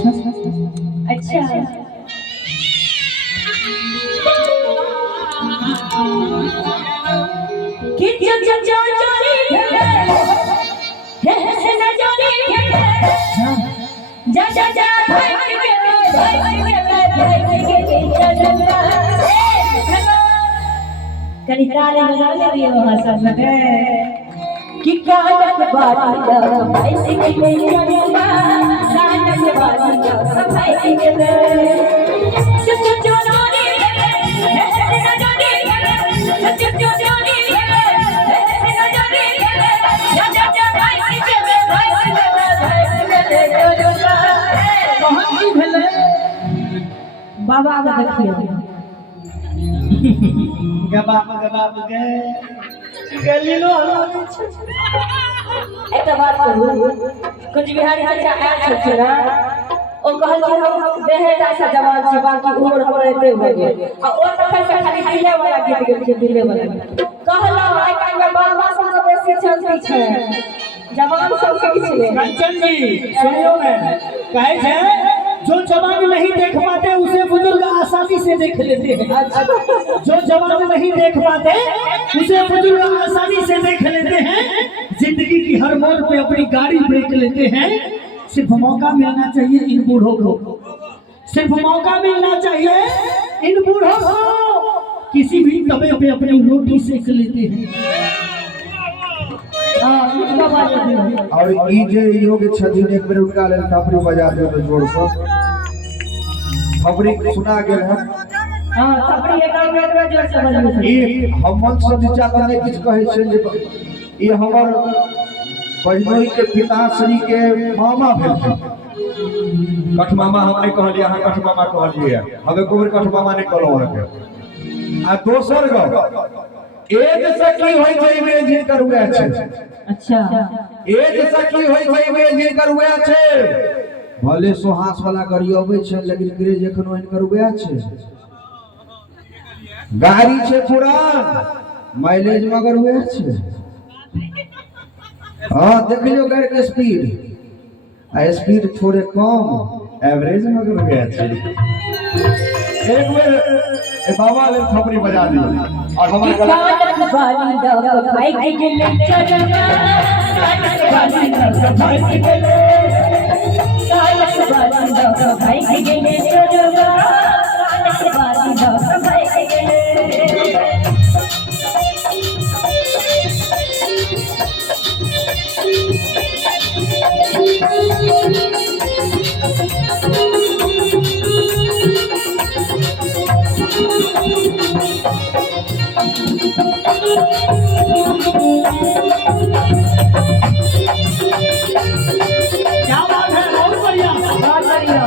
अच्छा कि जो जोरी है ना जोरी जा जा जा कनी ताली बजा ले दियो वहां सब कि कानक बाटी ऐसे के चलना कानक बाटी सफाई के सच जोड़ी ना जोड़ी सच जोड़ी ना जोड़ी जा जा जा भाई के बहुत ही भले बाबा का देखिए गबा गे गली लो एक बात कहूं कुछ बिहारी चाचा आए छे ना ओ कहल कि हम देहेटा सा जवान छी बाकी उम्र हो रहते हो गए आ ओ तखन से खाली दिले वाला गीत गेल छै दिले वाला कहलो आइ काल में बाबा सब बेसी चलती छै जवान सब के किछ ले कंचन जी सुनियो ने कहे छै जो जवान नहीं देख पाते उसे बुजुर्ग आसानी से देख लेते हैं। जो जवान नहीं देख पाते उसे बुजुर्ग आसानी से देख लेते हैं। जिंदगी की हर मोड़ पे अपनी गाड़ी ब्रेक लेते हैं। सिर्फ मौका मिलना चाहिए इन बूढ़ों को, सिर्फ मौका मिलना चाहिए इन बूढ़ों को। किसी भी तवे पे अपनी रोटी सेक लेते हैं। और ई जे योग छथिन एक बेर उनका लेल थपड़ी बजा दे तो जोर से थपड़ी सुना गेल है। हां थपड़ी एकदम में जोर से बजबै ई हम मन से विचार ने किछ कहै छै जे ई हमर बहिनोई के पिताश्री के मामा भेल। कठमामा हम नहीं कहलिए, अहाँ कठमामा कहलिए, हमें कोबर कठमामा नहीं कहलो रखे। आ दोसर गो एज से की होय छै में जिनकर हुआ छै। अच्छा एज से की होय छै में जिनकर हुआ छै। भले सोहास वाला गाड़ी अबै छै लेकिन क्रेज एखनो इनकर हुआ छै। गाड़ी छै पुरान माइलेज मगर हुआ छै। हां देख लियो गाड़ी के स्पीड आ स्पीड थोड़े कम एवरेज मगर हुआ छै। एक बार बाबा ले थपड़ी बजा दी और हमारे कानक बाली दा भाई के गेले चलना कानक बाली दा भाई के गेले कानक बाली दा भाई के गेले चलना कानक बाली दा भाई के गेले क्या बात है, बहुत बढ़िया, बहुत बढ़िया।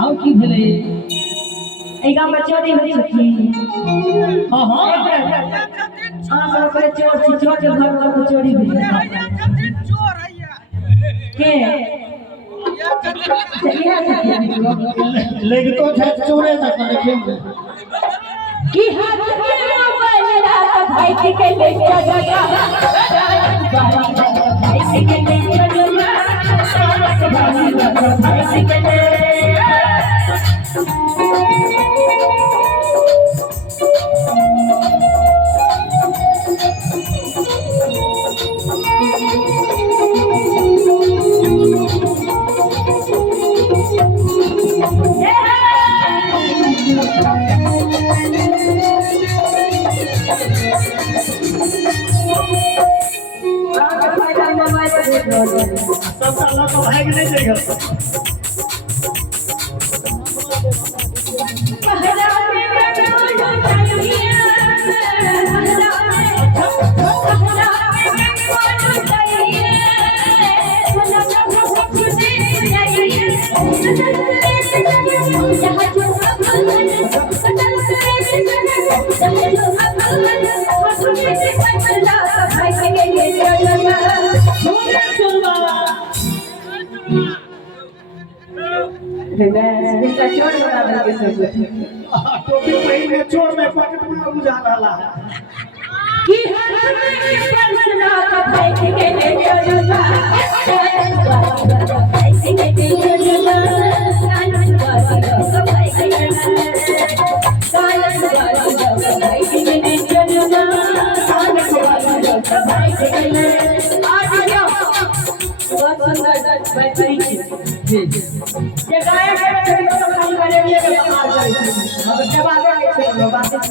आओ की भेले एगा में चोरी होई छथि। हां हां हां सब पे चोर के घर में चोरी भेल चोर है के लेग तो छै चोरे तक देखे कि हाथ के मोबाइल रात भाई के ले जगा भाई के ले जगा भाई के ले सब साला तो भाग नहीं देगा। के सब टोपी पहिन के चोर में पॉकेट में बुझा रहा है कि हर प्रश्न का फेंकेंगे चलूंगा फेंकेंगे चलूंगा ये गायक है तो खाली करे ये बात है मतलब जब आगे है बातें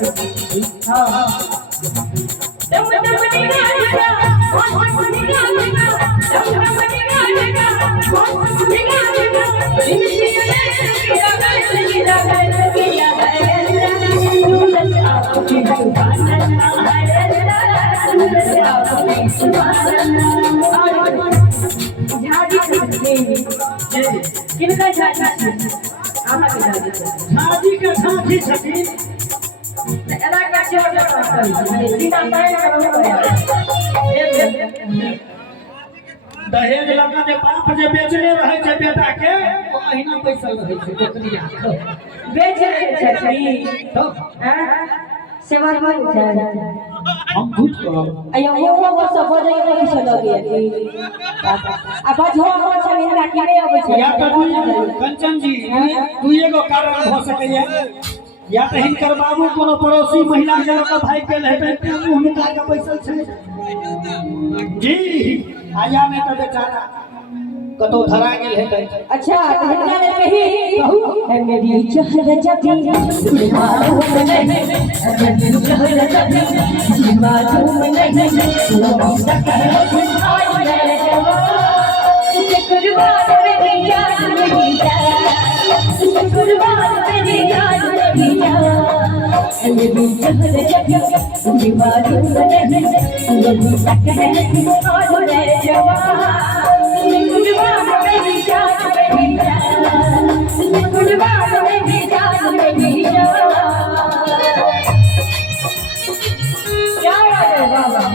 हां हां दम दम निगाह किनका झाजी आमा के झाजी के झाजी छथि एना का जोर लगा करी सीधा पैर करो दहेज लगा जे बाप जे बेचने रहे छै बेटा के महीना पैसा रहे छै टोकरी आख बेच रहे छथि तो हैं सेवा मन छै हम झूठ कहब अयो वो सब बजे नहीं छै लगे आ बजवा हो छै इनका की नहीं आबै छै या तो कंचन जी तू एगो कारण भ सकैया या तो हिनकर बाबू कोनो पड़ोसी महिला के लड़का भाई के हेतै हुनका के पैसा छै जी आया ने तो बेचारा कतो धरा गेल हेतै अच्छा तो हिनका ने कही कहू है मेरी चहर जबी मालूम नहीं मेरी चहर जबी मालूम नहीं लगी सके आज मेरे जवान कुर्बान मेरी जान मेरी जान कुर्बान मेरी जान मेरी जान मेरी चहर जबी मालूम नहीं लगी सके आज मेरे जवान कुर्बान मेरी जान मेरी जान कुर्बान मेरी जान मेरी जान क्या है बाबा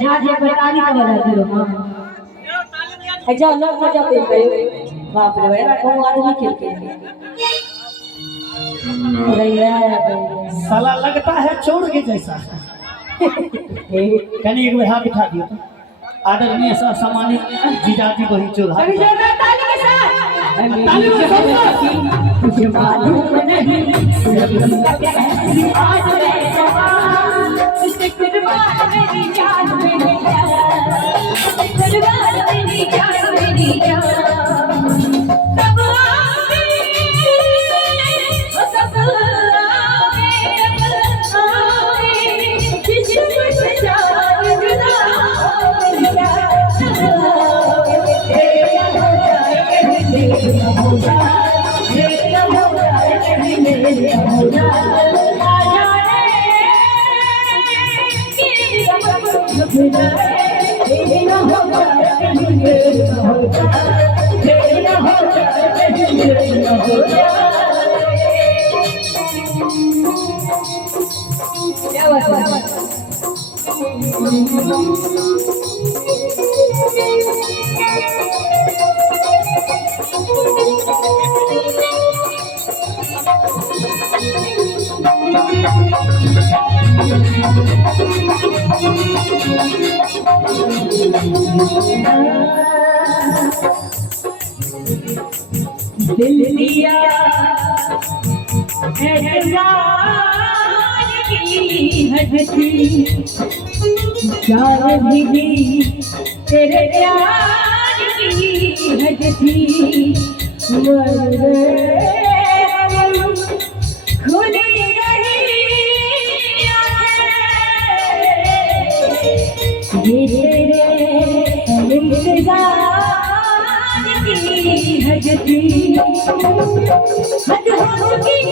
झाझे बतानी का बजा दियो हां जा लोग मजा पे बाप रे भाई को आदमी खेल के साला लगता है चोर के जैसा कहीं एक हाथ उठा दियो आदरणीय सर सम्मानित जीजाजी वही चोर अभी जोरदार ताली के साथ ताली मुझे मालूम नहीं आज मेरे जवान उससे कुर्बान मेरी जान मेरी जान कुर्बान मेरी जान मेरी जान कब आवे कब आवे किसी से जान जुदा क्या बात है दिल दिया है की हद की जान भी तेरे प्यार की हद थी मर गए हम खुली रही ये तेरे इंतजार की हद थी हद हो चुकी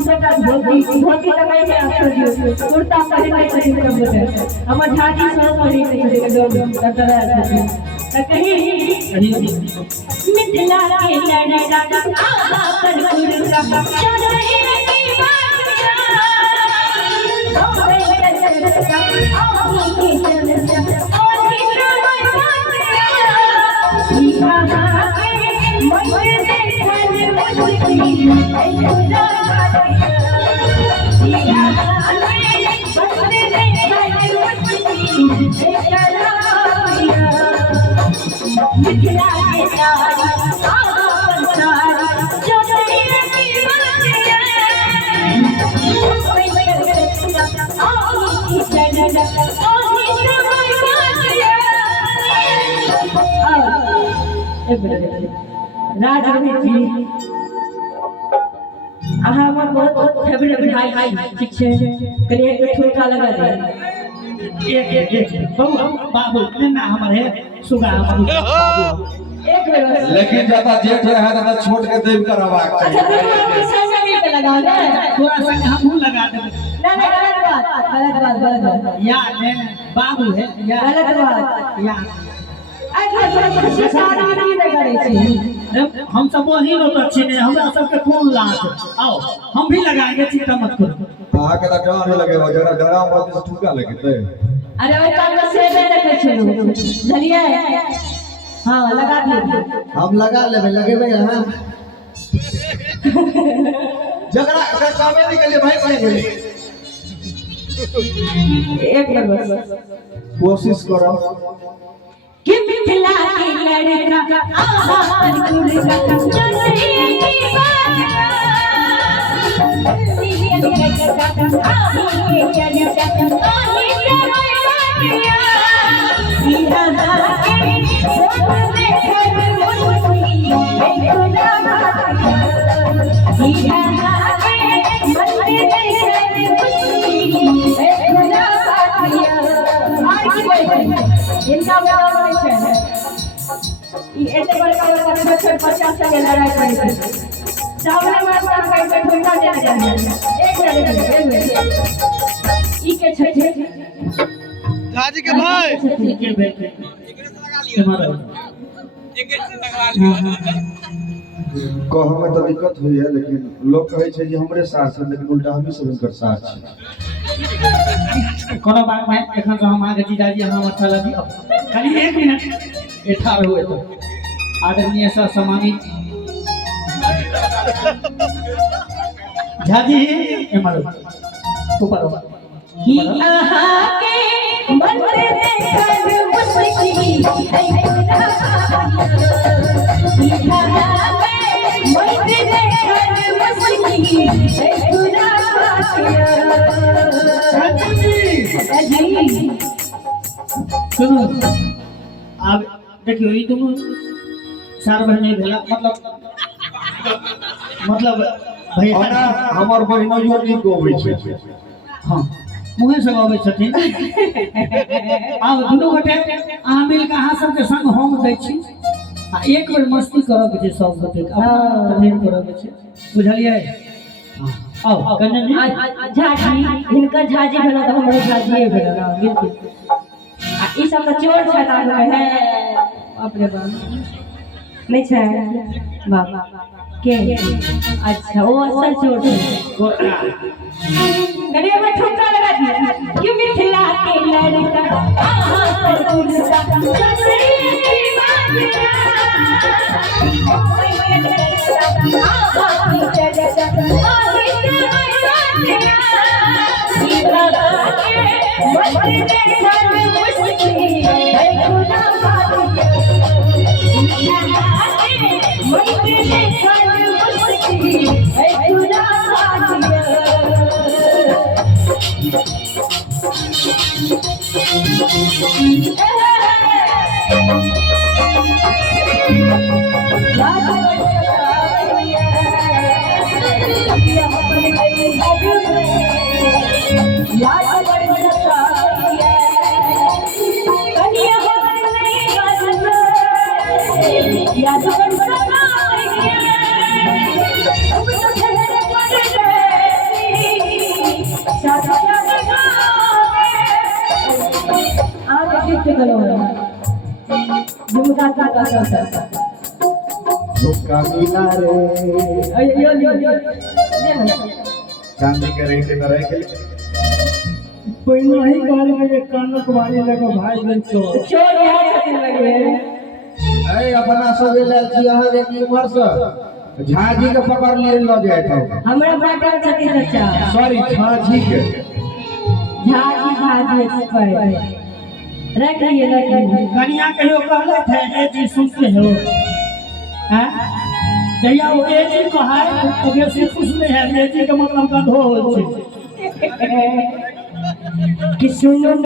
धोती लगाई है आप कुर्ता पहन के हमर झाजी सब पहन के तो कहीं मिथिला के लड़का आकर कुर्ता चल रही की राजनीति जी हमर बहुत फेवरेट भाई ठीक है करिए एक ठुमका लगा दे एक बाबू ना हमारे सुगा बाबू एक मिनट लेकिन ज्यादा जेठ रहा था छोड़ के देव करवाक अच्छा दोनों संग में लगा दे थोड़ा सा हम लगा दे ना गलत बात याद है बाबू है गलत बात याद हम सब वही लोग अच्छे ने हमरा सबके कौन लात आओ हम भी लगाएंगे चिंता मत करो आके तो डर लगे हो जरा डरा मत से ठुका लगे अरे ओए कान से दे देखे छलो धरिए हां लगा दिए हम लगा लेबे लगेबे हां जगरा का कामे के लिए भाई भाई एक मिनट बस कोशिश करो कि मिथिला की लड़का आहार कुर्ता चल रही की इनका ऐसे बड़का बच्चा से लड़ाई करी चावल मार के ठुमका दे एक मिनट ई के छे झाजी के भाई ठीक है बेटे एक से लगा लियो कह में तो दिक्कत हुई है, लेकिन लोग कहे छे जे हमरे साथ है, लेकिन उल्टा हम ही सब इनकर साथ छे। कोनो बात नहीं, एखन तो हम आगे जीजाजी हम अच्छा लगी। अब खाली 1 मिनट ठाड़ हुए तो आदरणीय सर सम्मानित झाजी एमर ऊपर कि आहा के मन रे देखन मुस्की है खुदा कि आहा के मन रे देखन मुस्की है खुदा सुनो अब देखियो ई तुम चार बहने भेला मतलब भाई ओना हमर बहिनो नी गोबै छे। हाँ मुहे से गबै छथिन। आब दुनू गोटे अहाँ मिल के अहाँ सबके संग हम दै छी आ एक बेर मस्ती करब जे सब गोटे तखन करब छै, बुझलियै? आओ कन्या जी झाजी हिनकर झाजी भेला तो हमरो झाजिए भेला ना, बिल्कुल। आ ई सब तो चोर छटा है बाप रे बाप, नहीं छै बाप के? अच्छा वो असल चोर है। करिए मैं ठुमका लगा दी क्यों मिथिला के लड़का आहा पर उड़ता सबसे बातिया कोई मन करता आहा की जगह आगे से बातिया सीधा के मन दे सर मुश्किल है खुदा बातिया मन दे सर मुश्किल है खुदा बातिया। कामिना रे चांदी के रेट करे के पहिने ही कहल के कानक वाली लगे भाई बन चोर चोर यहाँ छथिन लगे ए अपना सब ले छी अहाँ एक उम्र से झाजी के पकड़ ले ल जाए तो हमरा बाटा छथिन चाचा सॉरी झाजी के झाजी करे रख लिए कनिया कहियो कहले थे ए जी सुनते हो हैं जया वो ए जी कहाय तो से खुश नहीं है, ए जी का मतलब गंधो हो छै कि सुनो